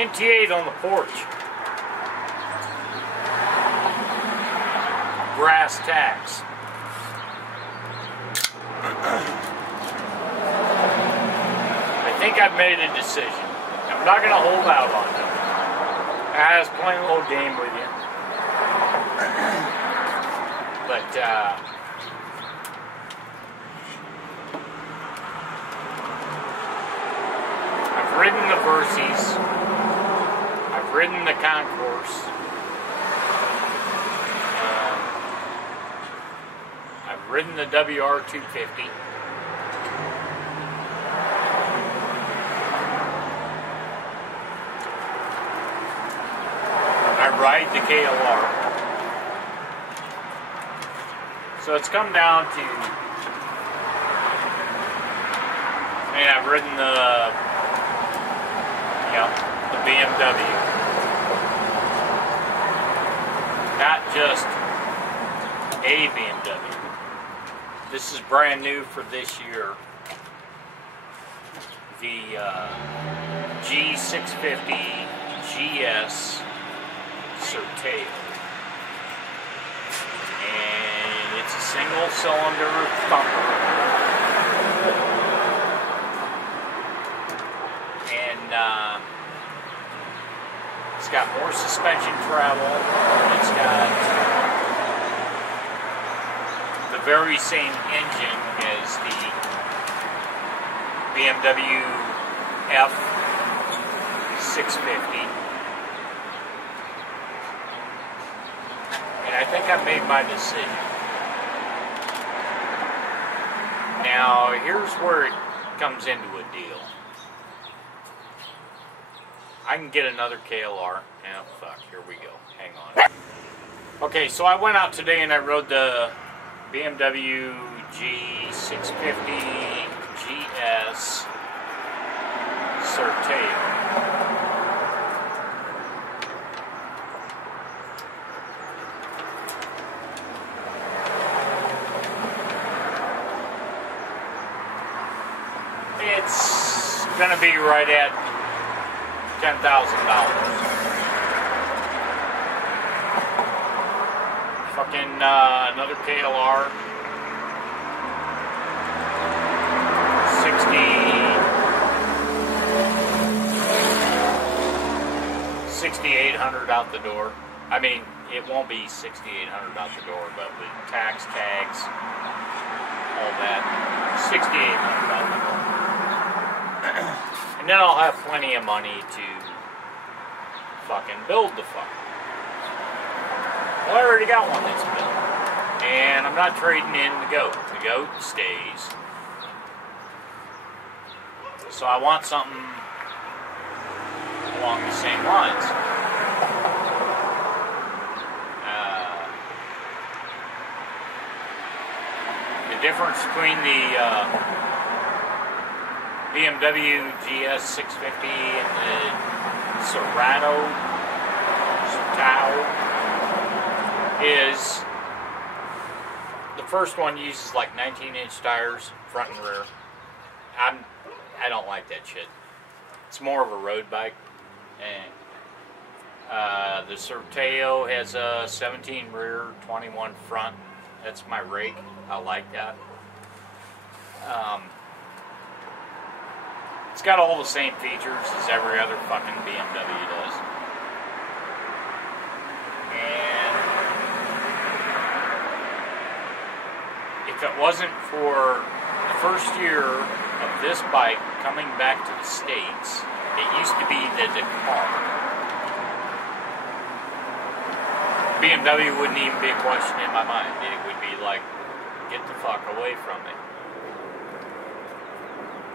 NT8 on the porch. Brass tacks. I think I've made a decision. I'm not going to hold out on it. I was playing a little game with you. But, I've ridden the Versys. I've ridden the Concourse. I've ridden the WR250. I ride the KLR. So it's come down to, and I've ridden the BMW. Not just a BMW. This is brand new for this year. The G650 GS Sertao. And it's a single cylinder thumper. And it's got more suspension travel. It's got the very same engine as the BMW F650. And I think I made my decision. Now, here's where it comes into a deal. I can get another KLR. Oh, fuck, here we go. Hang on. Okay, so I went out today and I rode the BMW G650 GS Sertao. It's gonna be right at $10,000. Fucking another KLR. 6,800 out the door. I mean, it won't be 6,800 out the door, but with tax, tags, all that, 6,800 out the door. And then I'll have plenty of money to fucking build the fucker. Well, I already got one that's built. And I'm not trading in the goat. The goat stays. So I want something along the same lines. The difference between the BMW GS 650 and the Sertao is the first one uses like 19-inch tires, front and rear. I don't like that shit. It's more of a road bike. And the Sertao has a 17 rear, 21 front. That's my rig. I like that. It's got all the same features as every other fucking BMW does. And if it wasn't for the first year of this bike coming back to the States, it used to be the Dakar. BMW wouldn't even be a question in my mind. It would be like, get the fuck away from me.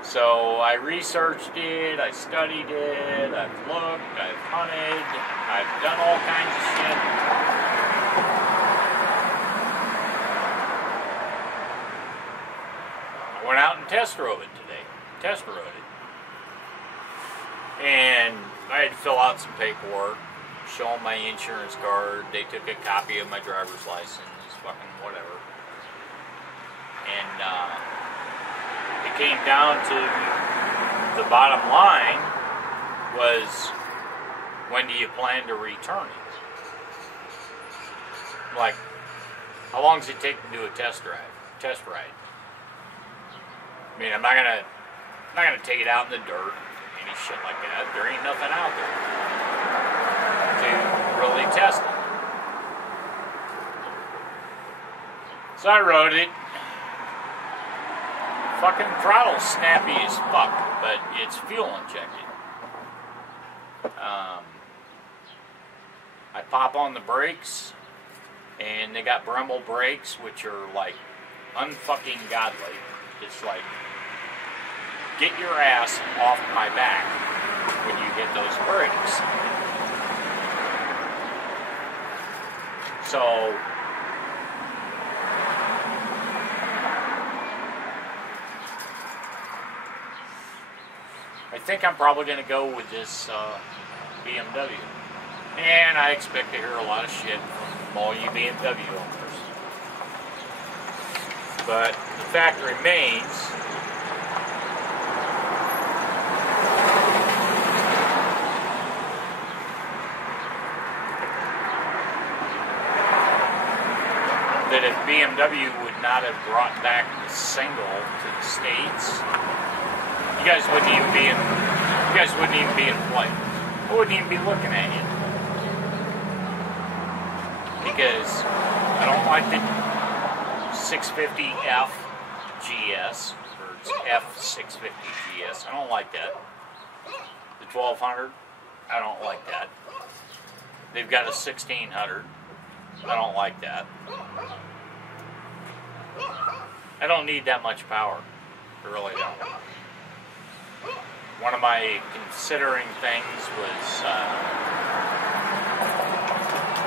So I researched it, I studied it, I've looked, I've hunted, I've done all kinds of shit. I went out and test drove it today. Test rode it. And I had to fill out some paperwork, show them my insurance card. They took a copy of my driver's license, fucking whatever. And it came down to the bottom line was when do you plan to return it? Like, how long does it take to do a test ride? I mean, I'm not gonna take it out in the dirt, any shit like that. There ain't nothing out there to really test it. So I rode it. Fucking throttle's snappy as fuck, but it's fuel injected. I pop on the brakes, and they got Brembo brakes, which are like unfucking godly. It's like, get your ass off my back when you hit those brakes. So I think I'm probably going to go with this BMW. And I expect to hear a lot of shit from all you BMW owners. But the fact remains, that if BMW would not have brought back the single to the States, you guys wouldn't even be in flight. I wouldn't even be looking at you. Because I don't like the 650F GS, or it's F650 GS. I don't like that. The 1200, I don't like that. They've got a 1600. I don't like that. I don't need that much power. I really don't. One of my considering things was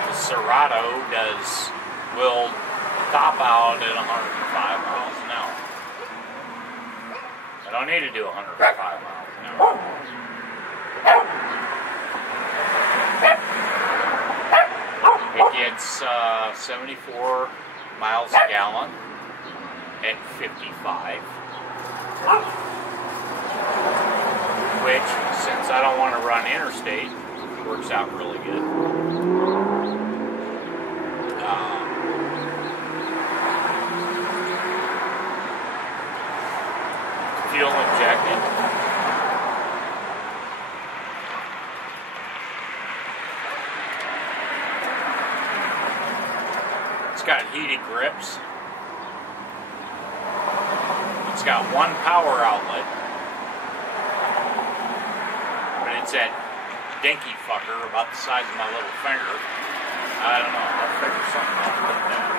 the Sertao will top out at 105 miles an hour. I don't need to do 105 miles an hour. It gets 74 miles a gallon at 55. Which, since I don't want to run interstate, works out really good. Fuel injected. It's got heated grips. It's got one power outlet. It's that dinky fucker about the size of my little finger. I don't know. I'll figure something out with that.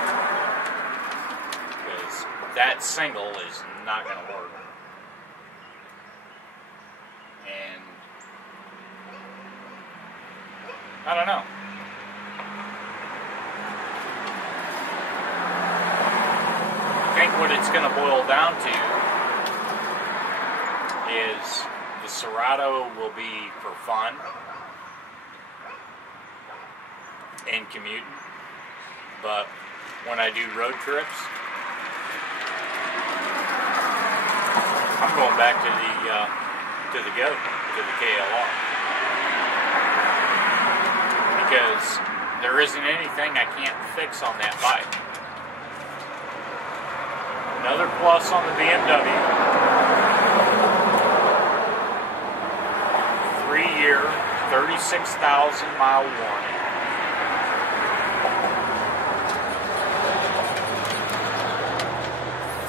Because that single is not going to work. And I don't know. I think what it's going to boil down to is the Sertao will be for fun and commuting, but when I do road trips, I'm going back to the KLR, because there isn't anything I can't fix on that bike. Another plus on the BMW. 3-year, 36,000 mile warranty.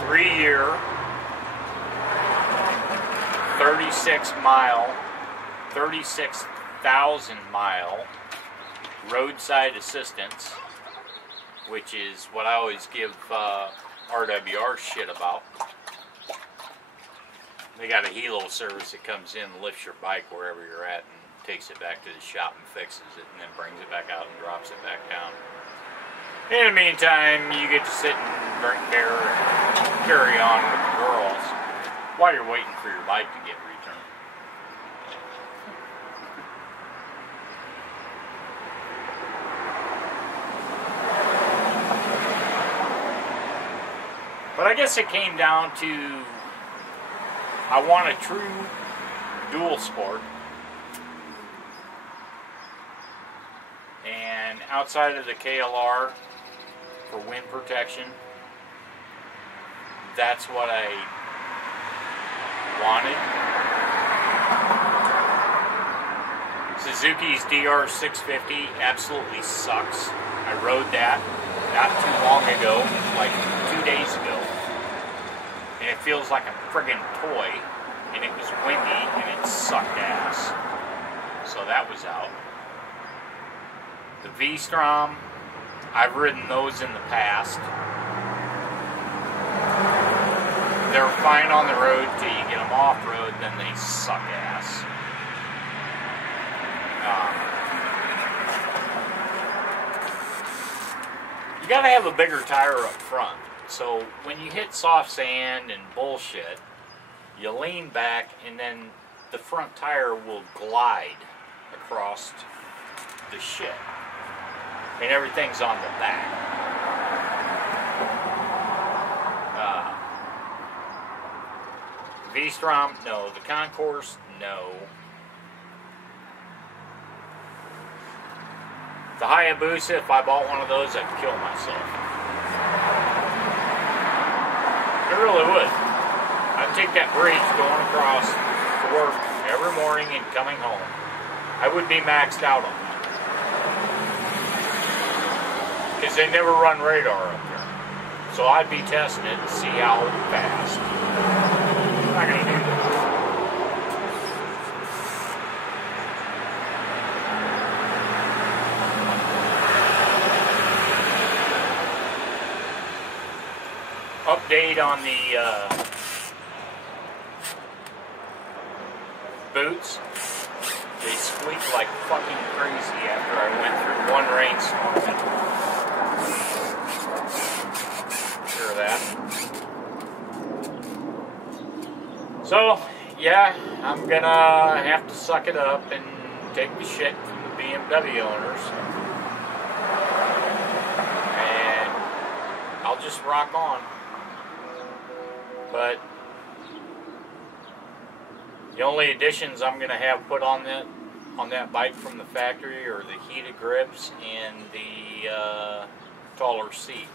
Three-year, 36,000 mile roadside assistance, which is what I always give RWR shit about. They got a helo service that comes in and lifts your bike wherever you're at and takes it back to the shop and fixes it and then brings it back out and drops it back down. In the meantime, you get to sit and drink beer and carry on with the girls while you're waiting for your bike to get returned. But I guess it came down to, I want a true dual sport And outside of the KLR for wind protection, that's what I wanted. Suzuki's DR650 absolutely sucks. I rode that not too long ago, like 2 days ago, and it feels like a friggin' toy, and it was windy, and it sucked ass. So that was out. The V-Strom, I've ridden those in the past. They're fine on the road till you get them off-road, then they suck ass. You gotta have a bigger tire up front. So when you hit soft sand and bullshit, you lean back and then the front tire will glide across the shit. And everything's on the back. V-Strom, no. The Concourse, no. The Hayabusa, if I bought one of those, I'd kill myself. I really would. I'd take that bridge going across to work every morning and coming home. I would be maxed out on that. Because they never run radar up there. So I'd be testing it to see how fast. I'm not going to do that. Update on the boots. They squeak like fucking crazy after I went through one rainstorm. Sure of that. So, yeah, I'm gonna have to suck it up and take the shit from the BMW owners. And I'll just rock on. But the only additions I'm going to have put on that bike from the factory are the heated grips and the taller seat.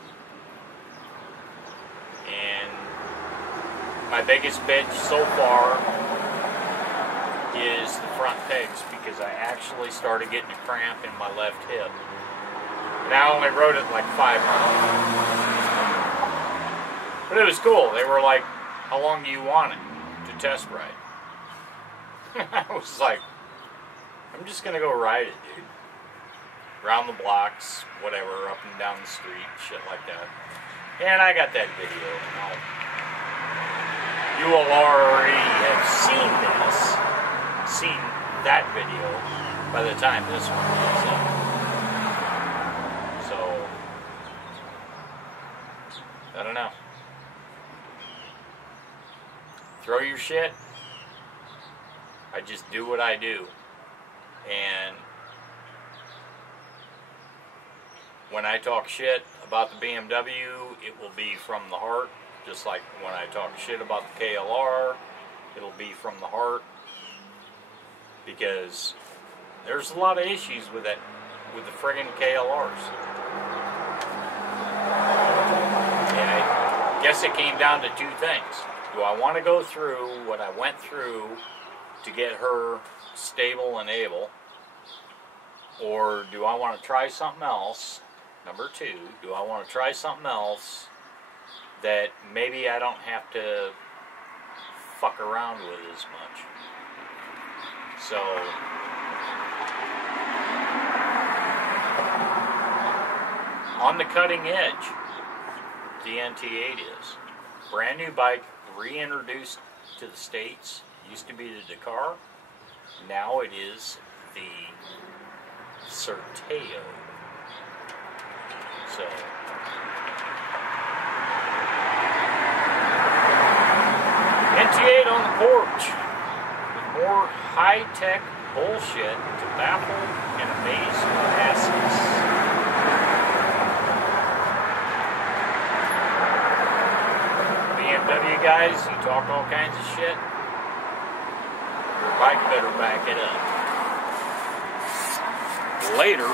And my biggest bitch so far is the front pegs, because I actually started getting a cramp in my left hip. And I only rode it like 5 miles. But it was cool. They were like, how long do you want it to test ride? I was like, I'm just going to go ride it, dude. Around the blocks, whatever, up and down the street, shit like that. And I got that video. Now, you will already have seen that video by the time this one goes up. So, I don't know. Throw your shit. I just do what I do. And when I talk shit about the BMW, it will be from the heart. Just like when I talk shit about the KLR, it'll be from the heart. Because there's a lot of issues with that, with the friggin' KLRs. And I guess it came down to two things. Do I want to go through what I went through to get her stable and able? Or do I want to try something else? Number two, do I want to try something else that maybe I don't have to fuck around with as much? So, on the cutting edge, the NT8 is. Brand new bike, reintroduced to the States. Used to be the Dakar. Now it is the Sertao. So, NT8 on the porch. With more high-tech bullshit to baffle and amaze masses. BMW guys, you talk all kinds of shit. Your bike better back it up. Later.